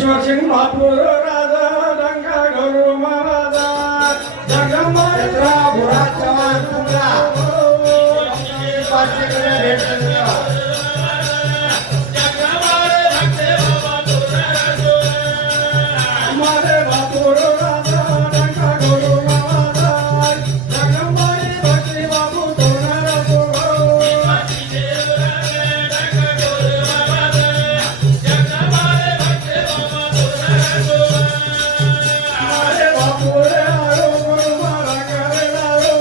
ईश्वर सिंह बापू राजा डंगा गौरव महाराजा जगमाय बुरा चव्हाण कुंभला पाचशे कडे भेट धन्यवाद हमारे बापू राजा डंगा गौरव महाराजा जगमाय भक्ति बापू तोरा हमारे बापू रे आयो गुरु मारा करे लायो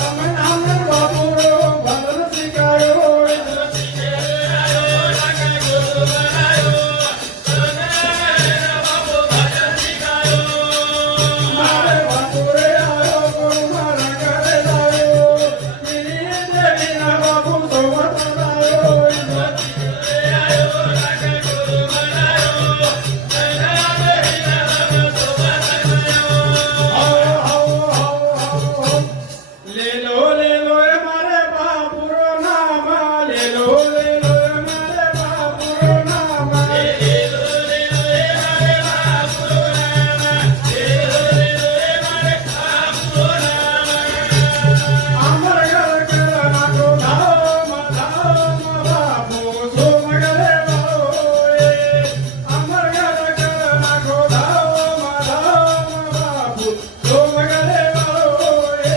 हमें हमने बापू रो भजन सिखायो हमारे बापू रे आयो गुरु मारा करे लायो मेरी देवी ना बापू तो बतायो ले लो ए मारे बापू रो नाम ले लो ए मारे बापू रो नाम अमर घर करना को धाम धाम बापू सो मगरे बाओए अमर घर करना को धाम धाम बापू सो मगरे बाओए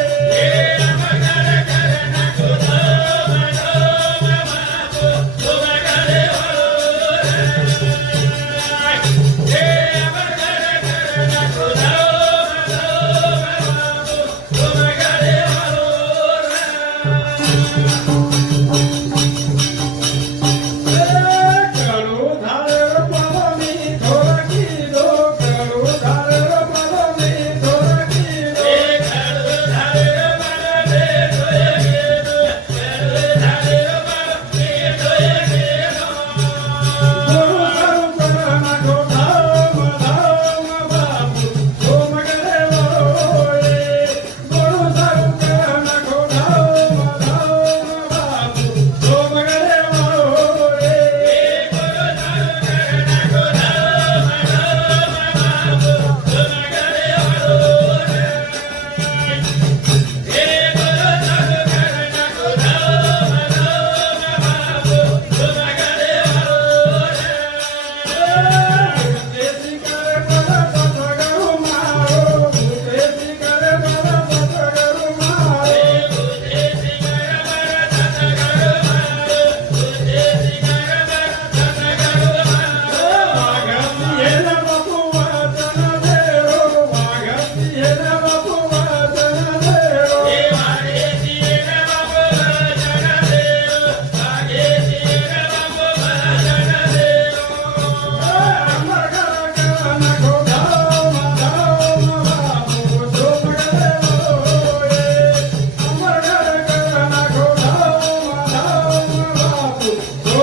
करू धार पावनी थोड़ा की दो करू धार पावनी थोड़ा की दो गुरु करना को धाम धाम बापू सो मगरे बाओए गुरु करना को धाम धाम बापू सो मगरे बाओए देसी करे बड़ा सतगुरु मारो देसी करे बड़ा सतगुरु मारो वागती है ना बापू वचन देरो वागती है ना बापू वचन देरो अमर घर करना को धाम धाम बापू सो मगरे बाओए अमर घर करना को धाम धाम बापू सो